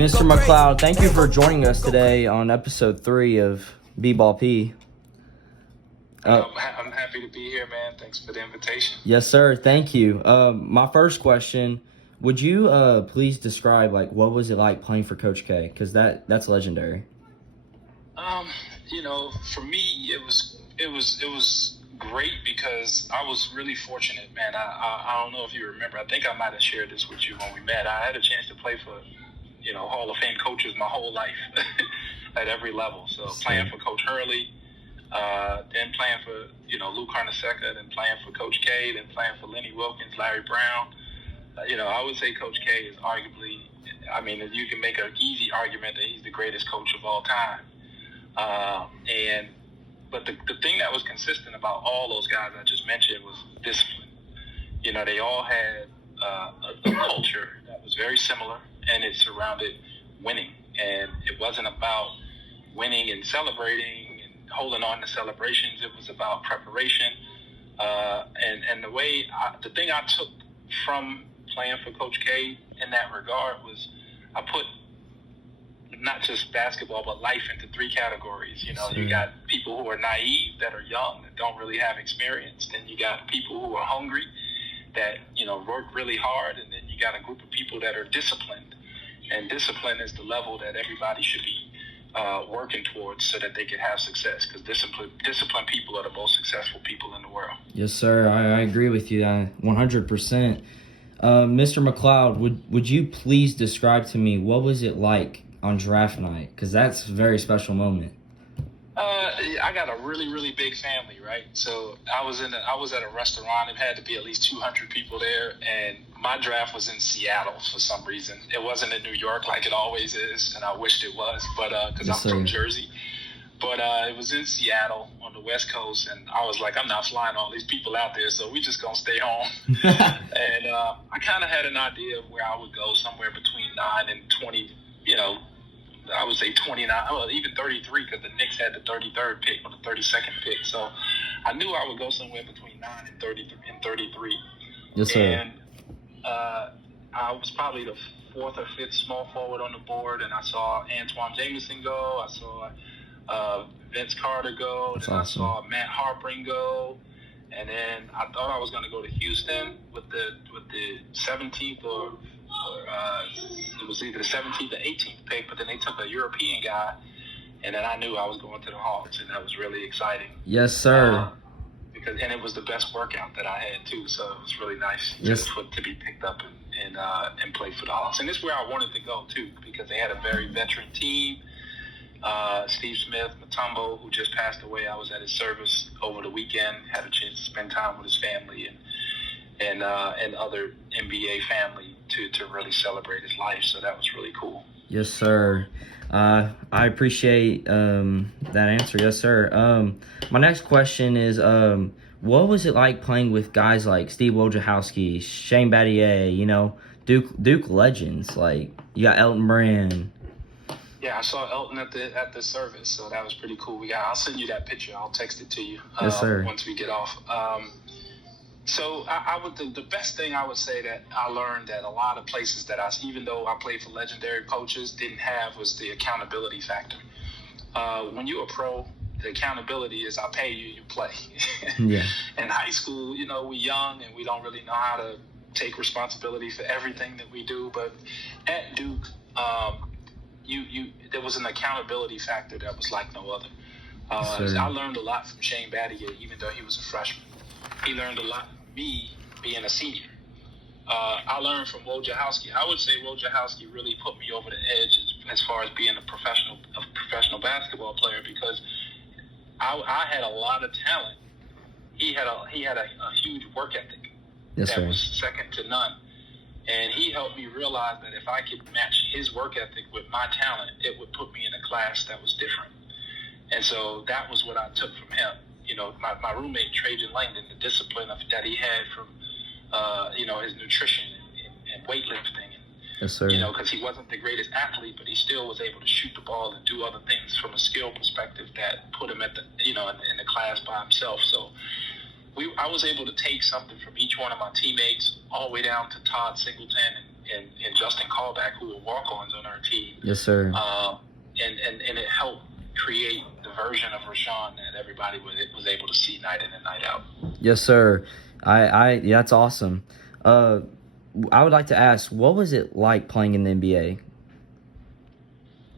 Mr. McLeod, thank you for joining us today on episode 3 of B-Ball P. I'm happy to be here, man. Thanks for the invitation. Yes, sir. Thank you. My first question, would you please describe what was it like playing for Coach K? Because that's legendary. For me, it was great because I was really fortunate, man. I don't know if you remember. I think I might have shared this with you when we met. I had a chance to play for, Hall of Fame coaches my whole life at every level. So playing for Coach Hurley, then playing for, Lou Carnesecca, then playing for Coach K, then playing for Lenny Wilkins, Larry Brown. I would say Coach K is arguably, you can make an easy argument that he's the greatest coach of all time. But the thing that was consistent about all those guys I just mentioned was discipline. They all had a culture that was very similar, and it surrounded winning. And it wasn't about winning and celebrating and holding on to celebrations. It was about preparation. And the thing I took from playing for Coach K in that regard was I put not just basketball, but life into 3 categories. You got people who are naive, that are young, that don't really have experience. Then you got people who are hungry, that, work really hard. And then you got a group of people that are disciplined. And discipline is the level that everybody should be working towards so that they can have success. Because disciplined people are the most successful people in the world. Yes, sir. I agree with you 100%. Mr. McLeod, would you please describe to me what was it like on draft night? Because that's a very special moment. I got a really, really big family, right? So I was at a restaurant. It had to be at least 200 people there, and my draft was in Seattle for some reason. It wasn't in New York like it always is, and I wished it was, but because I'm from Jersey. But it was in Seattle on the West Coast, and I was like, I'm not flying all these people out there, so we just gonna stay home. And I kind of had an idea of where I would go, somewhere between 9 and 20. I would say 29, well, even 33, because the Knicks had the 33rd pick or the 32nd pick. So I knew I would go somewhere between 9 and 33. Yes, sir. And I was probably the 4th or 5th small forward on the board, and I saw Antoine Jameson go. I saw Vince Carter go. That's then awesome. I saw Matt Harpring go. And then I thought I was going to go to Houston with the 17th or it was either the 17th or 18th pick, but then they took a European guy, and then I knew I was going to the Hawks, and that was really exciting. Yes, sir. And it was the best workout that I had too, so it was really nice to be picked up and play for the Hawks. And this is where I wanted to go too, because they had a very veteran team. Steve Smith, Mutombo, who just passed away, I was at his service over the weekend, had a chance to spend time with his family and other NBA family to really celebrate his life. So that was really cool. Yes, sir. I appreciate that answer. Yes, sir. My next question is, what was it like playing with guys like Steve Wojciechowski, Shane Battier, Duke legends? Like, you got Elton Brand. Yeah, I saw Elton at the service, so that was pretty cool. I'll send you that picture. I'll text it to you Yes, sir. Once we get off. So the best thing I would say that I learned that a lot of places that even though I played for legendary coaches, didn't have was the accountability factor. When you're a pro, the accountability is I pay you, you play. Yeah. In high school, we're young and we don't really know how to take responsibility for everything that we do. But at Duke, there was an accountability factor that was like no other. I learned a lot from Shane Battier, even though he was a freshman. He learned a lot from me being a senior. I learned from Wojciechowski. I would say Wojciechowski really put me over the edge as far as being a professional basketball player, because I had a lot of talent. He had a huge work ethic was second to none. And he helped me realize that if I could match his work ethic with my talent, it would put me in a class that was different. And so that was what I took from him. My roommate, Trajan Langdon, the discipline that he had from, his nutrition and weightlifting. Yes, sir. Because he wasn't the greatest athlete, but he still was able to shoot the ball and do other things from a skill perspective that put him at the, in the class by himself. So I was able to take something from each one of my teammates, all the way down to Todd Singleton and Justin Callback, who were walk-ons on our team, Yes, sir. And it helped create the version of Roshown that everybody was able to see night in and night out. Yes, sir. Yeah, that's awesome. I would like to ask, what was it like playing in the NBA?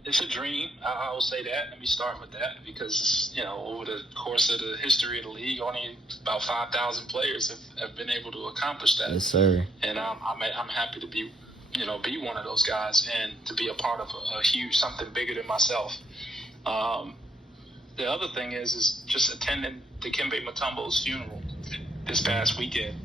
It's a dream. I will say that. Let me start with that because, over the course of the history of the league, only about 5,000 players have been able to accomplish that. Yes, sir. And I'm happy to be one of those guys and to be a part of a huge something bigger than myself. The other thing is just attending Dikembe Mutombo's funeral this past weekend.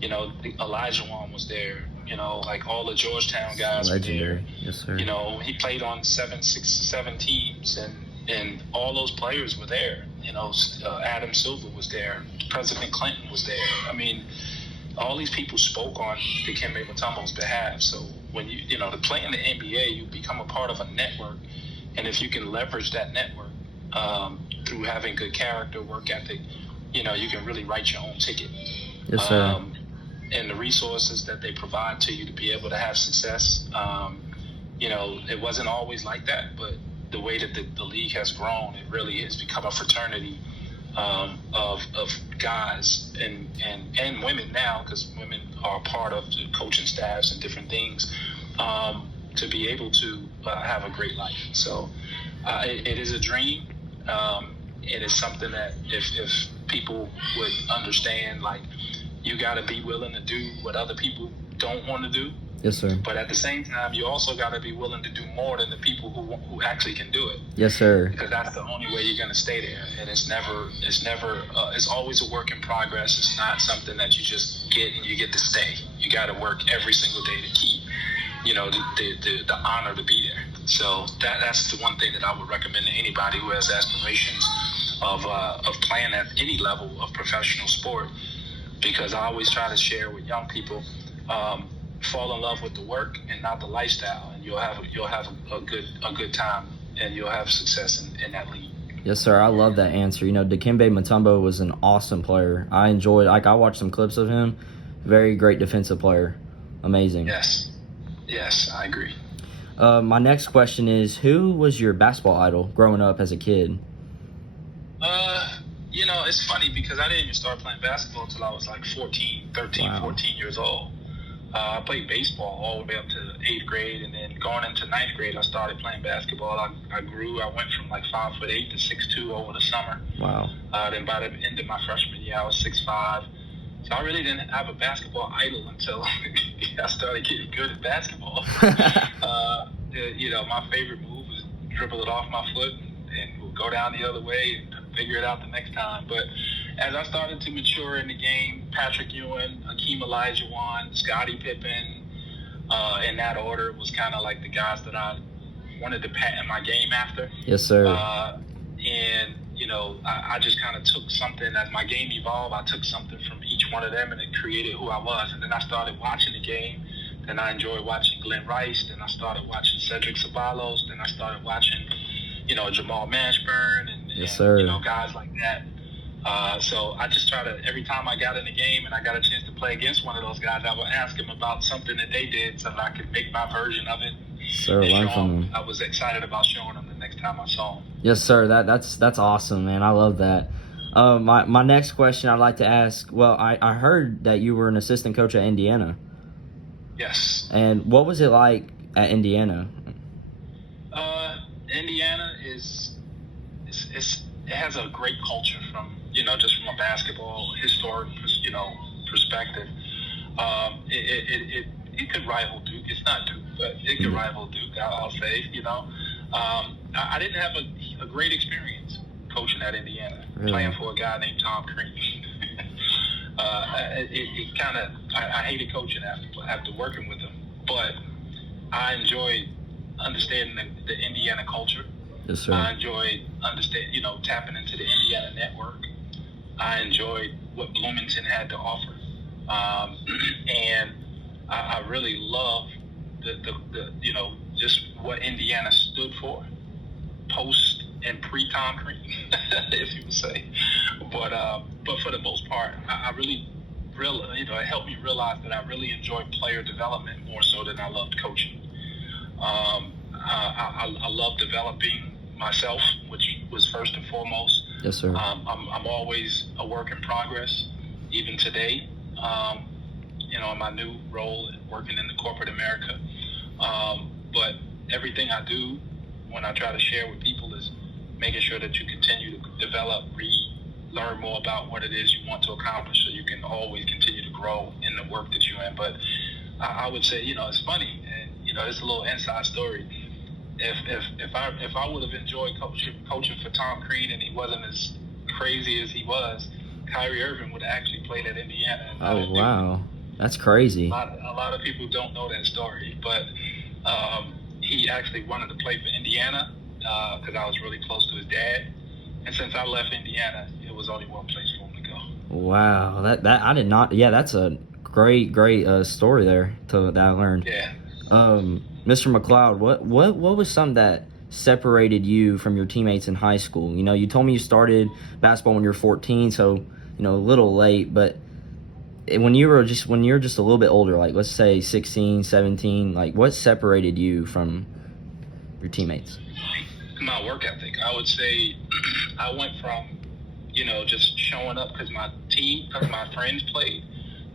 Elijah Wan was there. Like all the Georgetown guys Legendary. were there. Yes, sir. He played on seven teams, and all those players were there. Adam Silver was there. President Clinton was there. I mean, all these people spoke on Dikembe Mutombo's behalf. So when to play in the NBA, you become a part of a network, and if you can leverage that network through having good character, work ethic, you can really write your own ticket. Yes, sir. And the resources that they provide to you to be able to have success. It wasn't always like that, but the way that the league has grown, it really has become a fraternity of guys and women now, because women are part of the coaching staffs and different things, to be able to have a great life. So it is a dream. It is something that if people would understand, like, you got to be willing to do what other people don't want to do. Yes, sir. But at the same time, you also got to be willing to do more than the people who actually can do it. Yes, sir. Because that's the only way you're going to stay there. And it's always a work in progress. It's not something that you just get and you get to stay. You got to work every single day to keep, the honor to be there. So that's the one thing that I would recommend to anybody who has aspirations of playing at any level of professional sport. Because I always try to share with young people, fall in love with the work and not the lifestyle, and you'll have a good time, and you'll have success in that league. Yes, sir. I love that answer. Dikembe Mutombo was an awesome player. I I watched some clips of him. Very great defensive player. Amazing. Yes, I agree. My next question is, who was your basketball idol growing up as a kid? It's funny because I didn't even start playing basketball until I was like 13, Wow. 14 years old. I played baseball all the way up to 8th grade, and then going into 9th grade, I started playing basketball. I grew. I went from like 5'8" to 6'2" over the summer. Wow. Then by the end of my freshman year, I was 6'5". So I really didn't have a basketball idol until I started getting good at basketball. My favorite move was dribble it off my foot and go down the other way and figure it out the next time. But as I started to mature in the game, Patrick Ewing, Hakeem Olajuwon, Scottie Pippen, in that order was kind of like the guys that I wanted to pattern my game after. Yes, sir. I just kind of took something. As my game evolved, I took something from each one of them and it created who I was. And then I started watching the game. Then I enjoyed watching Glenn Rice. Then I started watching Cedric Ceballos. Then I started watching, Jamal Mashburn and Yes, sir. guys like that. So I just try to, every time I got in the game and I got a chance to play against one of those guys, I would ask them about something that they did so that I could make my version of it. Sir, learn from them. I was excited about showing them the next time I saw them. Yes, sir. That's awesome, man. I love that. My next question I'd like to ask. Well, I heard that you were an assistant coach at Indiana. Yes. And what was it like at Indiana? Indiana it has a great culture from just from a basketball historic perspective. It could rival Duke. It's not Duke, but it could rival Duke. I'll say. I didn't have a great experience coaching at Indiana, playing for a guy named Tom Crean. I hated coaching after working with him, but I enjoyed understanding the Indiana culture. Yes, sir. I enjoyed tapping into the Indiana network. I enjoyed what Bloomington had to offer, and I really loved the just what Indiana stood for, post and pre Tom Crean, if you would say. But for the most part, I really it helped me realize that I really enjoyed player development more so than I loved coaching. I love developing myself, which was first and foremost. Yes, sir. I'm always a work in progress, even today. In my new role working in the corporate America. But everything I do, when I try to share with people, is making sure that you continue to develop, read, learn more about what it is you want to accomplish, so you can always continue to grow in the work that you're in. But I would say, it's funny, and it's a little inside story. If I would have enjoyed coaching for Tom Crean and he wasn't as crazy as he was, Kyrie Irving would have actually played at Indiana. Oh, wow. That's crazy. A lot of people don't know that story, but he actually wanted to play for Indiana because I was really close to his dad. And since I left Indiana, it was only one place for him to go. Wow, that I did not. Yeah, that's a great story there that I learned. Yeah. Mr. McLeod, what was something that separated you from your teammates in high school? You told me you started basketball when you were 14, so a little late, but when you're just a little bit older, like let's say 16, 17, like what separated you from your teammates? My work ethic. I would say I went from, just showing up because my friends played,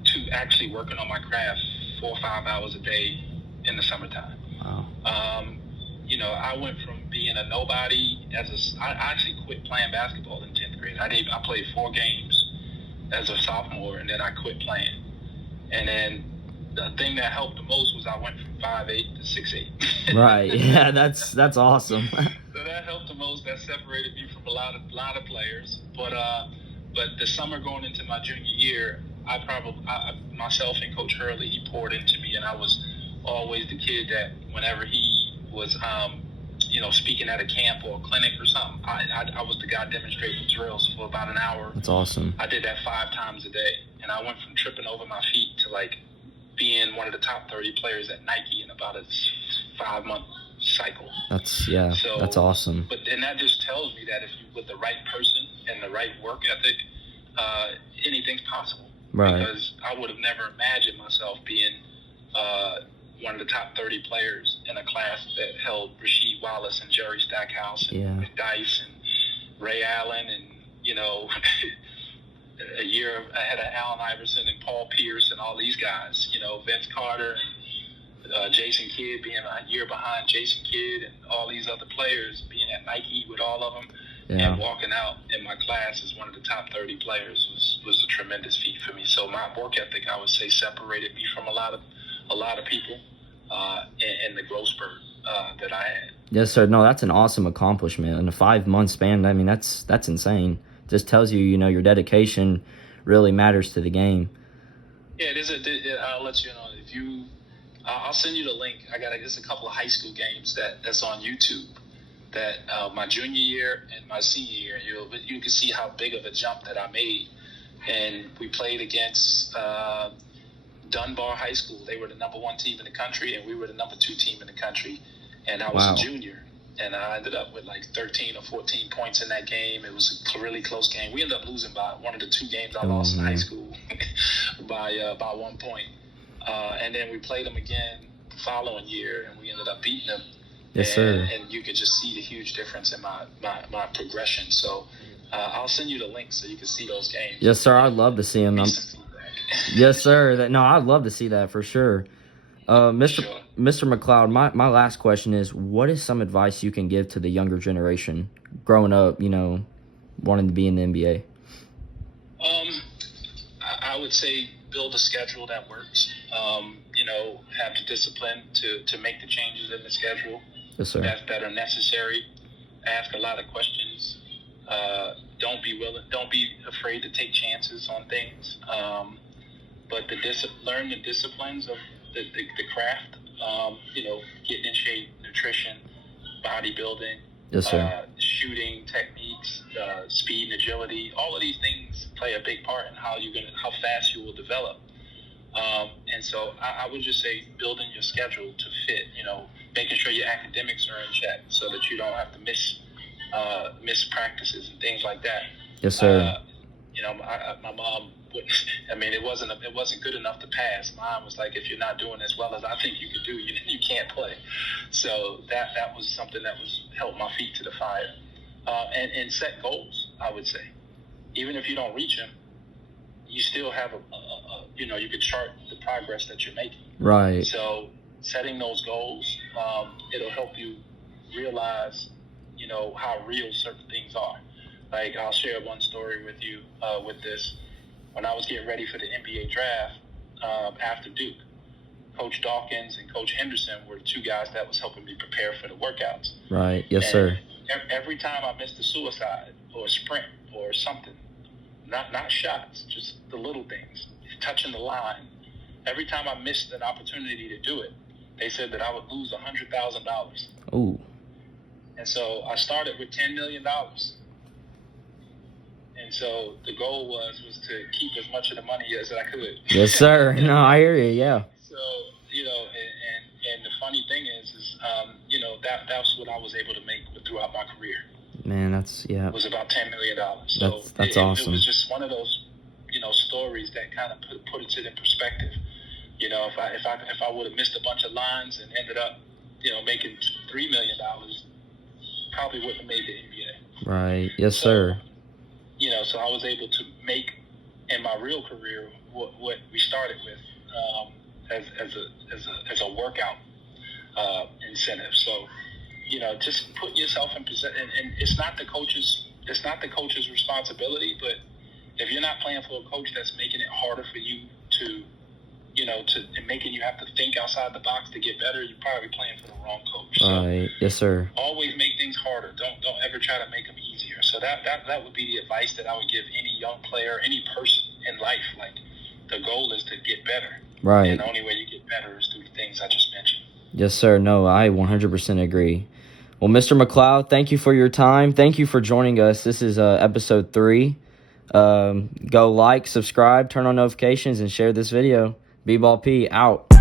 to actually working on my craft 4 or 5 hours a day in the summertime. Wow. I went from being a nobody I actually quit playing basketball in 10th grade. I played 4 games as a sophomore, and then I quit playing. And then the thing that helped the most was I went from 5'8" to 6'8". Right. Yeah, that's awesome. So that helped the most. That separated me from a lot of players. But the summer going into my junior year, myself and Coach Hurley, he poured into me, and I was always the kid that whenever he was speaking at a camp or a clinic or something, I was the guy demonstrating drills for about an hour. That's awesome. I did that 5 times a day, and I went from tripping over my feet to being one of the top 30 players at Nike in about a 5-month cycle. That's awesome. But then that just tells me that if you with the right person and the right work ethic, anything's possible. Right. Because I would have never imagined myself being one of the top 30 players in a class that held Rasheed Wallace and Jerry Stackhouse and Dice and Ray Allen and, a year ahead of Allen Iverson and Paul Pierce and all these guys, Vince Carter and Jason Kidd being a year behind Jason Kidd and all these other players being at Nike with all of them. Yeah. And walking out in my class as one of the top 30 players was a tremendous feat for me. So my work ethic, I would say, separated me from a lot of people in the growth spurt that I had. Yes, sir. No, that's an awesome accomplishment in a 5-month span. I mean, that's insane. Just tells you, your dedication really matters to the game. Yeah, it is. I'll let you know if you. I'll send you the link. I got just a couple of high school games that's on YouTube. That my junior year and my senior year, you can see how big of a jump that I made. And we played against Dunbar High School. They were the number 1 team in the country, and we were the number 2 team in the country. And I was a junior. And I ended up with 13 or 14 points in that game. It was a really close game. We ended up losing by one of the 2 games I lost in high school by 1 point. And then we played them again the following year, and we ended up beating them. Yes, sir. And you could just see the huge difference in my progression. So I'll send you the link so you can see those games. Yes, sir. I'd love to see them. Yes, sir. I'd love to see that for sure. Mr. McLeod, my last question is, what is some advice you can give to the younger generation growing up, wanting to be in the NBA? I would say build a schedule that works. Have the discipline to make the changes in the schedule. Yes, sir. that are necessary. Ask a lot of questions. Don't be afraid to take chances on things. But learn the disciplines of the craft. Getting in shape, nutrition, bodybuilding, yes, sir. Shooting techniques, speed and agility. All of these things play a big part in how fast you will develop. And so I would just say building your schedule to fit, making sure your academics are in check so that you don't have to miss practices and things like that. Yes, sir. My mom wouldn't. I mean, it wasn't good enough to pass. Mine was like, if you're not doing as well as I think you could do, you can't play. So that was something that was held my feet to the fire. And set goals, I would say. Even if you don't reach them, you still have you could chart the progress that you're making. Right. So setting those goals, it'll help you realize, how real certain things are. Like, I'll share one story with you with this. When I was getting ready for the NBA draft after Duke, Coach Dawkins and Coach Henderson were the two guys that was helping me prepare for the workouts. Right. Yes, and sir. Every time I missed a suicide or a sprint or something, not shots, just the little things, touching the line. Every time I missed an opportunity to do it, they said that I would lose $100,000. Ooh. And so I started with $10 million. And so the goal was to keep as much of the money as I could. Yes, sir. No, I hear you. Yeah. So, and the funny thing is that's what I was able to make throughout my career. Man, that's, yeah. It was about $10 million. So that's awesome. It was just one of those, stories that kind of put it in perspective. If I would have missed a bunch of lines and ended up, making $3 million, probably wouldn't have made the NBA. Right. Yes, sir. So I was able to make in my real career what we started with as a workout incentive. So, just put yourself in position, and it's not the coach's responsibility, but if you're not playing for a coach that's making it harder for you to and making you have to think outside the box to get better, you're probably playing for the wrong coach. Right. So yes, sir. always make things harder. Don't ever try to make them easier. So that would be the advice that I would give any young player, any person in life. Like, the goal is to get better. Right. And the only way you get better is through the things I just mentioned. Yes, sir. No, I 100% agree. Well, Mr. McLeod, thank you for your time. Thank you for joining us. This is episode 3. Go like, subscribe, turn on notifications, and share this video. B-Ball P out.